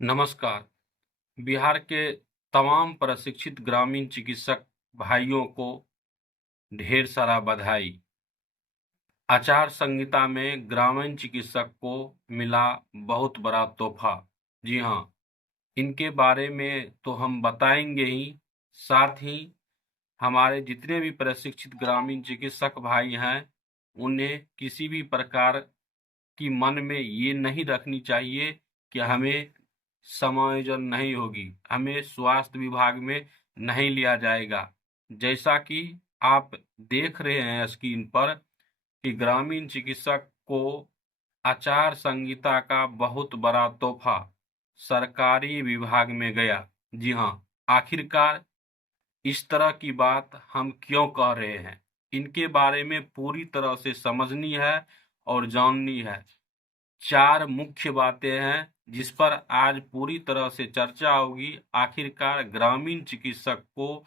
नमस्कार। बिहार के तमाम प्रशिक्षित ग्रामीण चिकित्सक भाइयों को ढेर सारा बधाई। आचार संहिता में ग्रामीण चिकित्सक को मिला बहुत बड़ा तोहफा। जी हाँ, इनके बारे में तो हम बताएंगे ही, साथ ही हमारे जितने भी प्रशिक्षित ग्रामीण चिकित्सक भाई हैं, उन्हें किसी भी प्रकार की मन में ये नहीं रखनी चाहिए कि हमें समायोजन नहीं होगी, हमें स्वास्थ्य विभाग में नहीं लिया जाएगा। जैसा कि आप देख रहे हैं स्क्रीन पर कि ग्रामीण चिकित्सक को आचार संहिता का बहुत बड़ा तोहफा सरकारी विभाग में गया। जी हाँ, आखिरकार इस तरह की बात हम क्यों कह रहे हैं, इनके बारे में पूरी तरह से समझनी है और जाननी है। 4 मुख्य बातें हैं जिस पर आज पूरी तरह से चर्चा होगी। आखिरकार ग्रामीण चिकित्सक को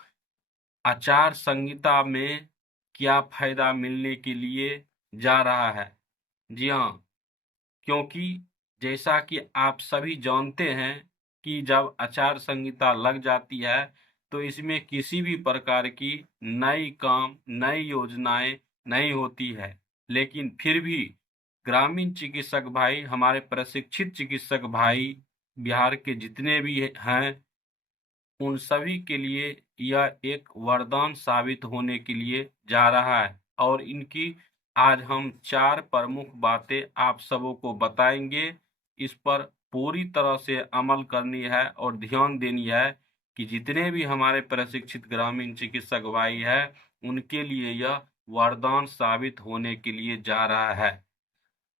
आचार संहिता में क्या फायदा मिलने के लिए जा रहा है। जी हाँ, क्योंकि जैसा कि आप सभी जानते हैं कि जब आचार संहिता लग जाती है तो इसमें किसी भी प्रकार की नई काम, नई योजनाएं नहीं होती है। लेकिन फिर भी ग्रामीण चिकित्सक भाई, हमारे प्रशिक्षित चिकित्सक भाई बिहार के जितने भी हैं, उन सभी के लिए यह एक वरदान साबित होने के लिए जा रहा है। और इनकी आज हम 4 प्रमुख बातें आप सबों को बताएंगे। इस पर पूरी तरह से अमल करनी है और ध्यान देनी है कि जितने भी हमारे प्रशिक्षित ग्रामीण चिकित्सक भाई हैं, उनके लिए यह वरदान साबित होने के लिए जा रहा है।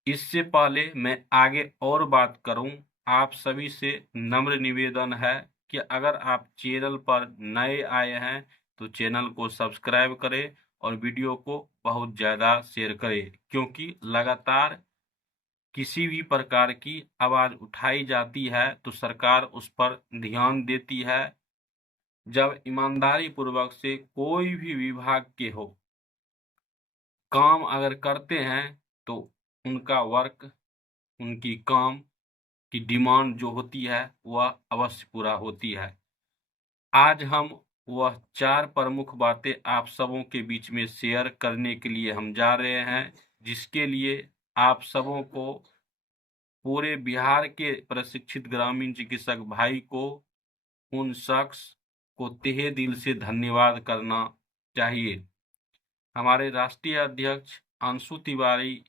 इससे पहले मैं आगे और बात करूं, आप सभी से नम्र निवेदन है कि अगर आप चैनल पर नए आए हैं तो चैनल को सब्सक्राइब करें और वीडियो को बहुत ज़्यादा शेयर करें, क्योंकि लगातार किसी भी प्रकार की आवाज़ उठाई जाती है तो सरकार उस पर ध्यान देती है। जब ईमानदारी पूर्वक से कोई भी विभाग के हो काम अगर करते हैं तो उनका वर्क, उनकी काम की डिमांड जो होती है वह अवश्य पूरा होती है। आज हम वह 4 प्रमुख बातें आप सबों के बीच में शेयर करने के लिए हम जा रहे हैं, जिसके लिए आप सबों को, पूरे बिहार के प्रशिक्षित ग्रामीण चिकित्सक भाई को, उन शख्स को तहे दिल से धन्यवाद करना चाहिए। हमारे राष्ट्रीय अध्यक्ष अंशु तिवारी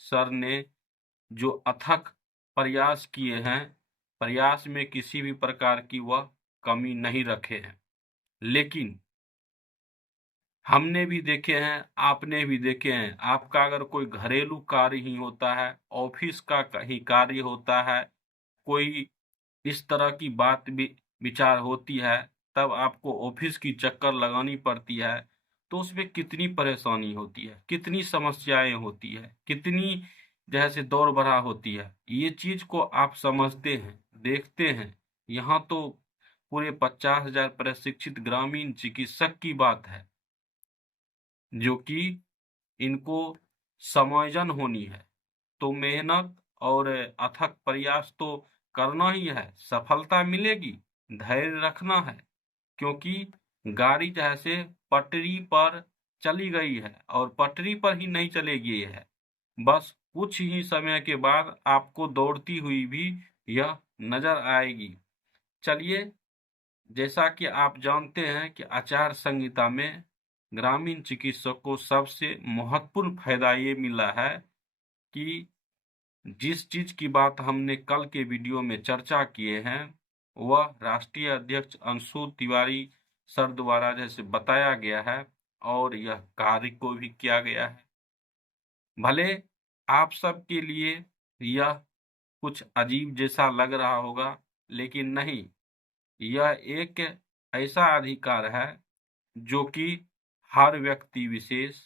सर ने जो अथक प्रयास किए हैं, प्रयास में किसी भी प्रकार की वह कमी नहीं रखे हैं। लेकिन हमने भी देखे हैं, आपने भी देखे हैं, आपका अगर कोई घरेलू कार्य ही होता है, ऑफिस का कहीं कार्य होता है, कोई इस तरह की बात भी विचार होती है, तब आपको ऑफिस की चक्कर लगानी पड़ती है, तो उसमें कितनी परेशानी होती है, कितनी समस्याएं होती है, कितनी जैसे दौड़ भरा होती है। ये चीज को आप समझते हैं, देखते हैं। यहाँ तो पूरे 50,000 प्रशिक्षित ग्रामीण चिकित्सक की बात है, जो कि इनको समायोजन होनी है। तो मेहनत और अथक प्रयास तो करना ही है, सफलता मिलेगी, धैर्य रखना है। क्योंकि गाड़ी जैसे पटरी पर चली गई है और पटरी पर ही नहीं चलेगी है, बस कुछ ही समय के बाद आपको दौड़ती हुई भी यह नजर आएगी। चलिए, जैसा कि आप जानते हैं कि आचार संहिता में ग्रामीण चिकित्सक को सबसे महत्वपूर्ण फायदा ये मिला है कि जिस चीज की बात हमने कल के वीडियो में चर्चा किए हैं, वह राष्ट्रीय अध्यक्ष अंशु तिवारी सर द्वारा जैसे बताया गया है और यह कार्य को भी किया गया है। भले आप सब के लिए यह कुछ अजीब जैसा लग रहा होगा, लेकिन नहीं, यह एक ऐसा अधिकार है जो कि हर व्यक्ति विशेष,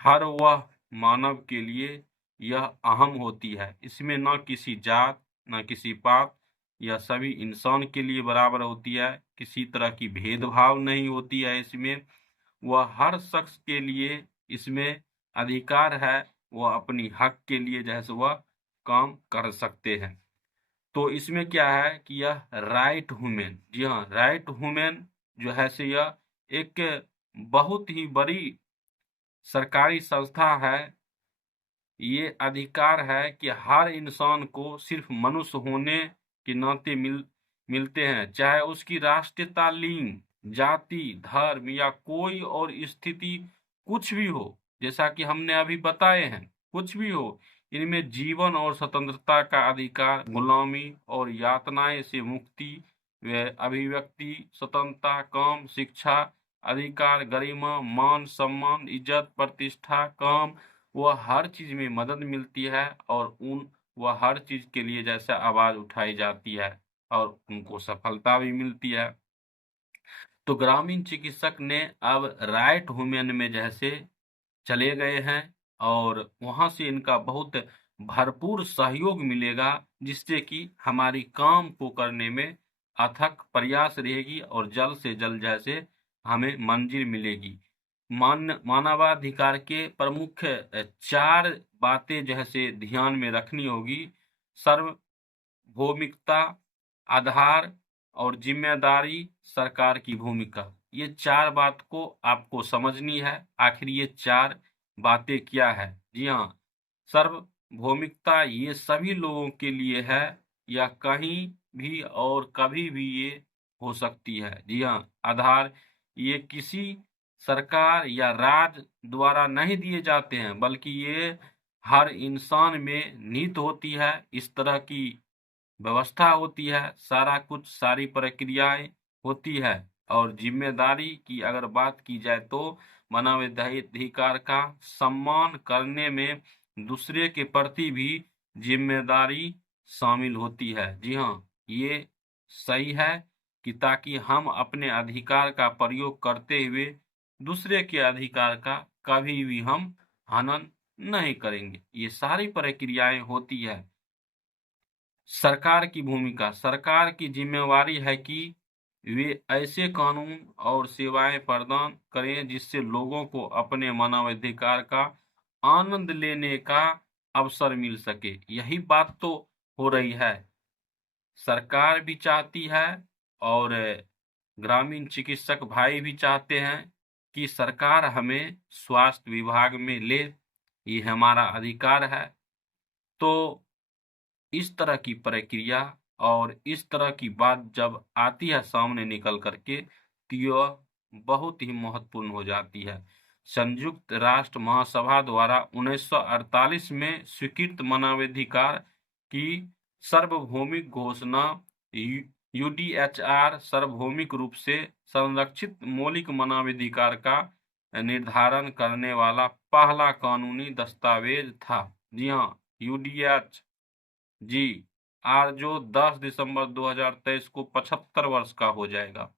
हर वह मानव के लिए यह अहम होती है। इसमें न किसी जात, न किसी पात, यह सभी इंसान के लिए बराबर होती है। किसी तरह की भेदभाव नहीं होती है इसमें। वह हर शख्स के लिए इसमें अधिकार है, वह अपनी हक के लिए जैसे वह काम कर सकते हैं। तो इसमें क्या है कि यह राइट वुमेन, जी हाँ, राइट वुमेन जो है से यह एक बहुत ही बड़ी सरकारी संस्था है। ये अधिकार है कि हर इंसान को सिर्फ मनुष्य होने के नाते मिलते हैं, चाहे उसकी राष्ट्रीयता, लिंग, जाति, धर्म या कोई और स्थिति कुछ भी हो, जैसा कि हमने अभी बताए हैं, कुछ भी हो, इनमें जीवन और स्वतंत्रता का अधिकार, गुलामी और यातनाएं से मुक्ति, व अभिव्यक्ति स्वतंत्रता, काम, शिक्षा अधिकार, गरिमा, मान सम्मान, इज्जत, प्रतिष्ठा, काम, वह हर चीज में मदद मिलती है और वह हर चीज के लिए जैसे आवाज उठाई जाती है और उनको सफलता भी मिलती है। तो ग्रामीण चिकित्सक ने अब राइट वुमेन में जैसे चले गए हैं और वहां से इनका बहुत भरपूर सहयोग मिलेगा, जिससे कि हमारी काम को करने में अथक प्रयास रहेगी और जल्द से जल्द जैसे हमें मंजिल मिलेगी। मानवाधिकार के प्रमुख 4 बातें जैसे ध्यान में रखनी होगी। सार्वभौमिकता, आधार और जिम्मेदारी, सरकार की भूमिका। ये 4 बात को आपको समझनी है। आखिर ये 4 बातें क्या है? जी हाँ, सार्वभौमिकता ये सभी लोगों के लिए है या कहीं भी और कभी भी ये हो सकती है। जी हाँ, आधार ये किसी सरकार या राज्य द्वारा नहीं दिए जाते हैं, बल्कि ये हर इंसान में निहित होती है। इस तरह की व्यवस्था होती है, सारा कुछ, सारी प्रक्रियाएं होती है। और जिम्मेदारी की अगर बात की जाए तो मानवाधिकार का सम्मान करने में दूसरे के प्रति भी जिम्मेदारी शामिल होती है। जी हाँ, ये सही है कि ताकि हम अपने अधिकार का प्रयोग करते हुए दूसरे के अधिकार का कभी भी हम हनन नहीं करेंगे। ये सारी प्रक्रियाएं होती है। सरकार की भूमिका, सरकार की जिम्मेवारी है कि वे ऐसे कानून और सेवाएं प्रदान करें जिससे लोगों को अपने मानवाधिकार का आनंद लेने का अवसर मिल सके। यही बात तो हो रही है। सरकार भी चाहती है और ग्रामीण चिकित्सक भाई भी चाहते हैं कि सरकार हमें स्वास्थ्य विभाग में ले, ये हमारा अधिकार है। तो इस तरह की प्रक्रिया और इस तरह की बात जब आती है सामने निकल करके, तो यह बहुत ही महत्वपूर्ण हो जाती है। संयुक्त राष्ट्र महासभा द्वारा 1948 में स्वीकृत मानवाधिकार की सार्वभौमिक घोषणा यूडीएचआर सार्वभौमिक रूप से संरक्षित मौलिक मानवाधिकार का निर्धारण करने वाला पहला कानूनी दस्तावेज था। जी हाँ, यूडीएच जी आज जो 10 दिसंबर 2023 को 75 वर्ष का हो जाएगा।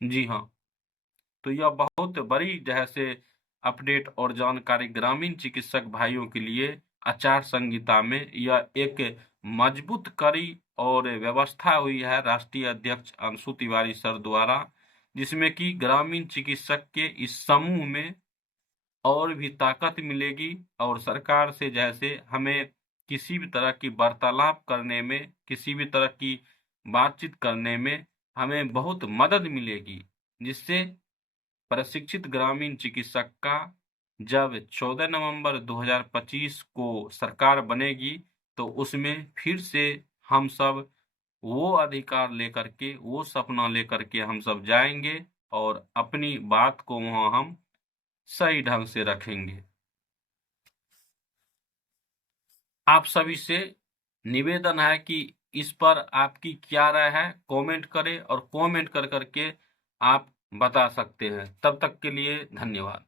जी हाँ, तो यह बहुत बड़ी जैसे अपडेट और जानकारी ग्रामीण चिकित्सक भाइयों के लिए आचार संहिता में यह एक मजबूत कड़ी और व्यवस्था हुई है राष्ट्रीय अध्यक्ष अंशु तिवारी सर द्वारा, जिसमें कि ग्रामीण चिकित्सक के इस समूह में और भी ताकत मिलेगी और सरकार से जैसे हमें किसी भी तरह की वार्तालाप करने में, किसी भी तरह की बातचीत करने में हमें बहुत मदद मिलेगी, जिससे प्रशिक्षित ग्रामीण चिकित्सक का जब 14 नवंबर 2025 को सरकार बनेगी तो उसमें फिर से हम सब वो अधिकार लेकर के, वो सपना लेकर के हम सब जाएंगे और अपनी बात को वहां हम सही ढंग से रखेंगे। आप सभी से निवेदन है कि इस पर आपकी क्या राय है, कमेंट करें और कमेंट कर करके आप बता सकते हैं। तब तक के लिए धन्यवाद।